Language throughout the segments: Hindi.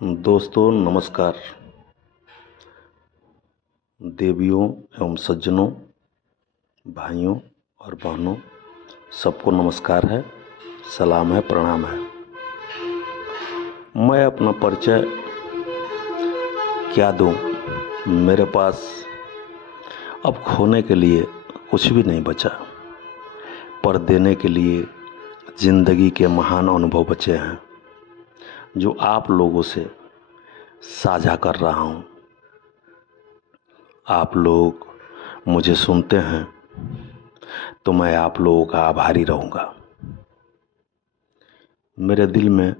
दोस्तों नमस्कार। देवियों एवं सज्जनों, भाइयों और बहनों, सबको नमस्कार है, सलाम है, प्रणाम है। मैं अपना परिचय क्या दूं? मेरे पास अब खोने के लिए कुछ भी नहीं बचा, पर देने के लिए ज़िंदगी के महान अनुभव बचे हैं, जो आप लोगों से साझा कर रहा हूं। आप लोग मुझे सुनते हैं तो मैं आप लोगों का आभारी रहूँगा। मेरे दिल में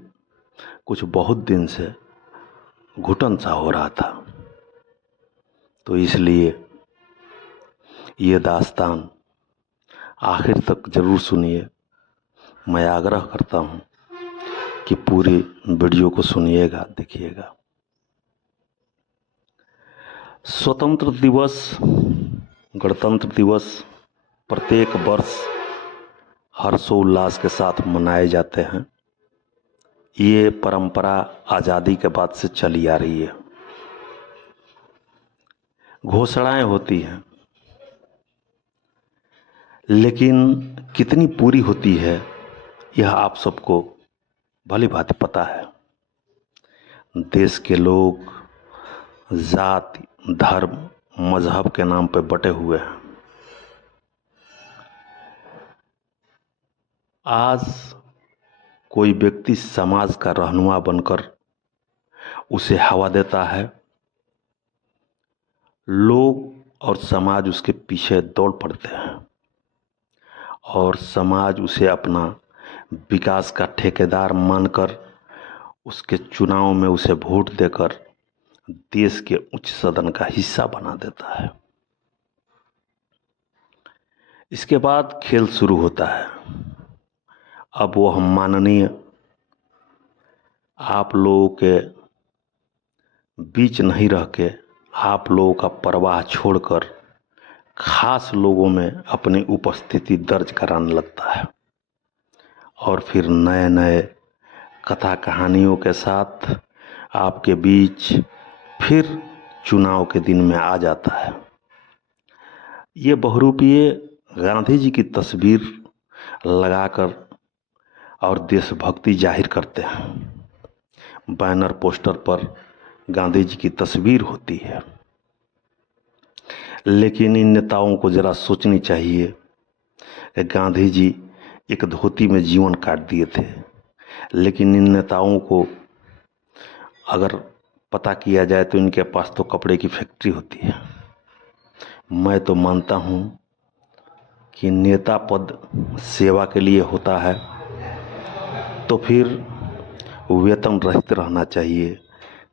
कुछ बहुत दिन से घुटन सा हो रहा था, तो इसलिए ये दास्तान आखिर तक ज़रूर सुनिए। मैं आग्रह करता हूँ कि पूरी वीडियो को सुनिएगा, देखिएगा। स्वतंत्र दिवस, गणतंत्र दिवस प्रत्येक वर्ष हर्षोल्लास के साथ मनाए जाते हैं। ये परंपरा आज़ादी के बाद से चली आ रही है। घोषणाएं होती हैं, लेकिन कितनी पूरी होती है यह आप सबको भली भांति पता है। देश के लोग जाति, धर्म, मजहब के नाम पर बटे हुए हैं। आज कोई व्यक्ति समाज का रहनुमा बनकर उसे हवा देता है, लोग और समाज उसके पीछे दौड़ पड़ते हैं और समाज उसे अपना विकास का ठेकेदार मानकर उसके चुनाव में उसे वोट देकर देश के उच्च सदन का हिस्सा बना देता है। इसके बाद खेल शुरू होता है। अब वो हम माननीय आप लोगों के बीच नहीं रह के आप लोगों का परवाह छोड़कर खास लोगों में अपनी उपस्थिति दर्ज कराने लगता है और फिर नए नए कथा कहानियों के साथ आपके बीच फिर चुनाव के दिन में आ जाता है। ये बहुरूपीय गांधी जी की तस्वीर लगाकर और देशभक्ति जाहिर करते हैं। बैनर पोस्टर पर गांधी जी की तस्वीर होती है, लेकिन इन नेताओं को जरा सोचनी चाहिए कि गांधी जी एक धोती में जीवन काट दिए थे, लेकिन इन नेताओं को अगर पता किया जाए तो इनके पास तो कपड़े की फैक्ट्री होती है। मैं तो मानता हूं कि नेता पद सेवा के लिए होता है, तो फिर वेतन रहित रहना चाहिए।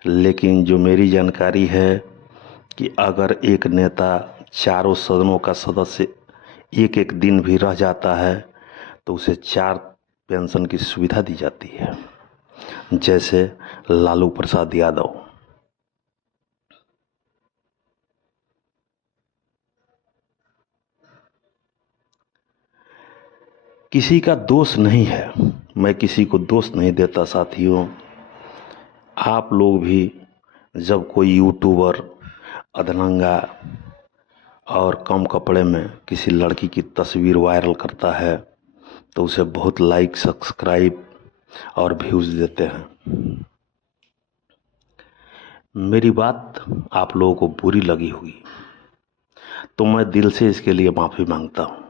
लेकिन जो मेरी जानकारी है कि अगर एक नेता चारों सदनों का सदस्य एक एक दिन भी रह जाता है तो उसे 4 पेंशन की सुविधा दी जाती है, जैसे लालू प्रसाद यादव। किसी का दोष नहीं है, मैं किसी को दोष नहीं देता साथियों। आप लोग भी जब कोई यूट्यूबर अधनंगा और कम कपड़े में किसी लड़की की तस्वीर वायरल करता है तो उसे बहुत लाइक, सब्सक्राइब और व्यूज़ देते हैं। मेरी बात आप लोगों को बुरी लगी होगी तो मैं दिल से इसके लिए माफ़ी मांगता हूँ।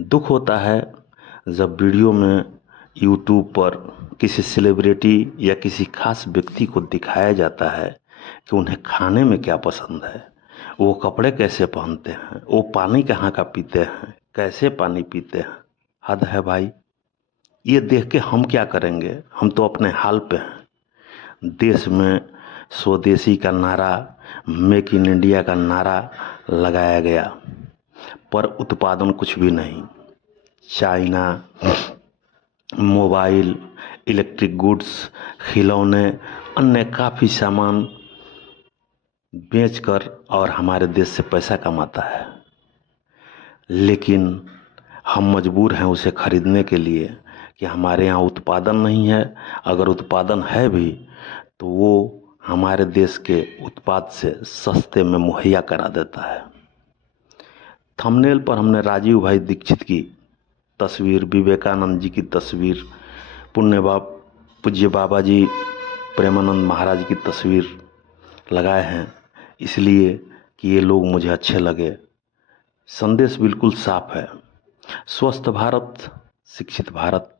दुख होता है जब वीडियो में यूट्यूब पर किसी सेलिब्रिटी या किसी खास व्यक्ति को दिखाया जाता है कि उन्हें खाने में क्या पसंद है, वो कपड़े कैसे पहनते हैं, वो पानी कहाँ का पीते हैं, कैसे पानी पीते हैं। हद है भाई। ये देख के हम क्या करेंगे? हम तो अपने हाल पे हैं। देश में स्वदेशी का नारा, मेक इन इंडिया का नारा लगाया गया, पर उत्पादन कुछ भी नहीं। चाइना मोबाइल, इलेक्ट्रिक गुड्स, खिलौने, अन्य काफ़ी सामान बेचकर और हमारे देश से पैसा कमाता है, लेकिन हम मजबूर हैं उसे खरीदने के लिए, कि हमारे यहाँ उत्पादन नहीं है, अगर उत्पादन है भी तो वो हमारे देश के उत्पाद से सस्ते में मुहैया करा देता है। थंबनेल पर हमने राजीव भाई दीक्षित की तस्वीर, विवेकानंद जी की तस्वीर, पूज्य बाबा जी प्रेमानंद महाराज की तस्वीर लगाए हैं, इसलिए कि ये लोग मुझे अच्छे लगे। संदेश बिल्कुल साफ है, स्वस्थ भारत, शिक्षित भारत,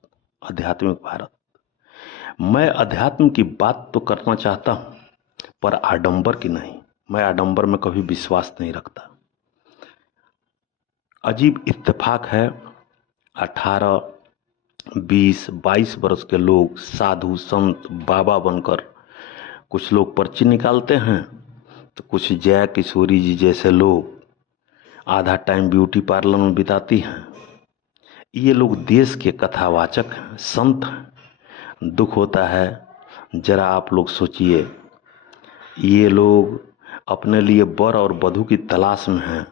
आध्यात्मिक भारत। मैं अध्यात्म की बात तो करना चाहता हूँ, पर आडंबर की नहीं। मैं आडंबर में कभी विश्वास नहीं रखता। अजीब इत्तेफाक है, 18, 20, 22 वर्ष के लोग साधु संत बाबा बनकर कुछ लोग पर्ची निकालते हैं, तो कुछ जया किशोरी जी जैसे लोग आधा टाइम ब्यूटी पार्लर में बिताती हैं। ये लोग देश के कथावाचक हैं, संत हैं। दुख होता है, जरा आप लोग सोचिए, ये लोग अपने लिए वर और वधू की तलाश में हैं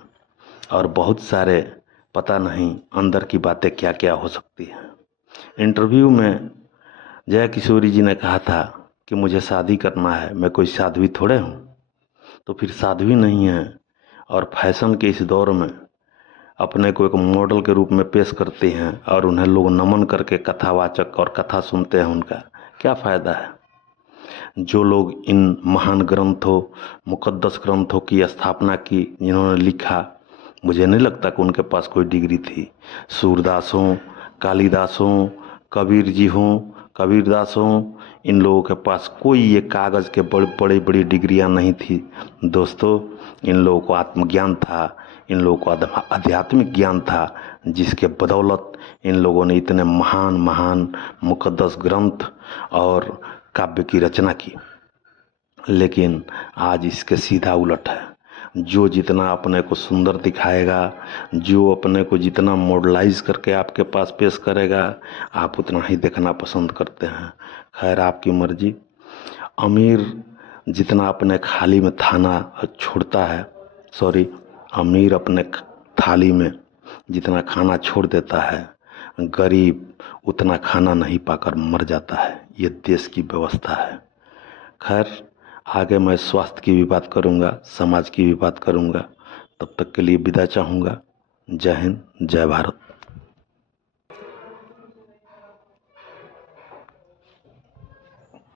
और बहुत सारे पता नहीं अंदर की बातें क्या क्या हो सकती हैं। इंटरव्यू में जया किशोरी जी ने कहा था कि मुझे शादी करना है, मैं कोई साध्वी थोड़े हूँ। तो फिर साध्वी नहीं है और फैशन के इस दौर में अपने को एक मॉडल के रूप में पेश करती हैं और उन्हें लोग नमन करके कथावाचक और कथा सुनते हैं, उनका क्या फ़ायदा है। जो लोग इन महान ग्रंथों, मुकद्दस ग्रंथों की स्थापना की, जिन्होंने लिखा, मुझे नहीं लगता कि उनके पास कोई डिग्री थी। सूरदास हों, कालिदास हों, कबीर जी हों, कबीरदास हों, इन लोगों के पास कोई ये कागज़ के बड़ी बड़ी डिग्रियां नहीं थी दोस्तों। इन लोगों को आत्मज्ञान था, इन लोगों को आध्यात्मिक ज्ञान था, जिसके बदौलत इन लोगों ने इतने महान महान मुकद्दस ग्रंथ और काव्य की रचना की। लेकिन आज इसके सीधा उलट है। जो जितना अपने को सुंदर दिखाएगा, जो अपने को जितना मॉडलाइज करके आपके पास पेश करेगा, आप उतना ही देखना पसंद करते हैं। खैर, आपकी मर्जी। अमीर जितना अपने थाली में खाना छोड़ता है, अमीर अपने थाली में जितना खाना छोड़ देता है, गरीब उतना खाना नहीं पाकर मर जाता है। ये देश की व्यवस्था है। खैर, आगे मैं स्वास्थ्य की भी बात करूंगा, समाज की भी बात करूंगा। तब तक के लिए विदा चाहूँगा। जय हिंद, जय भारत।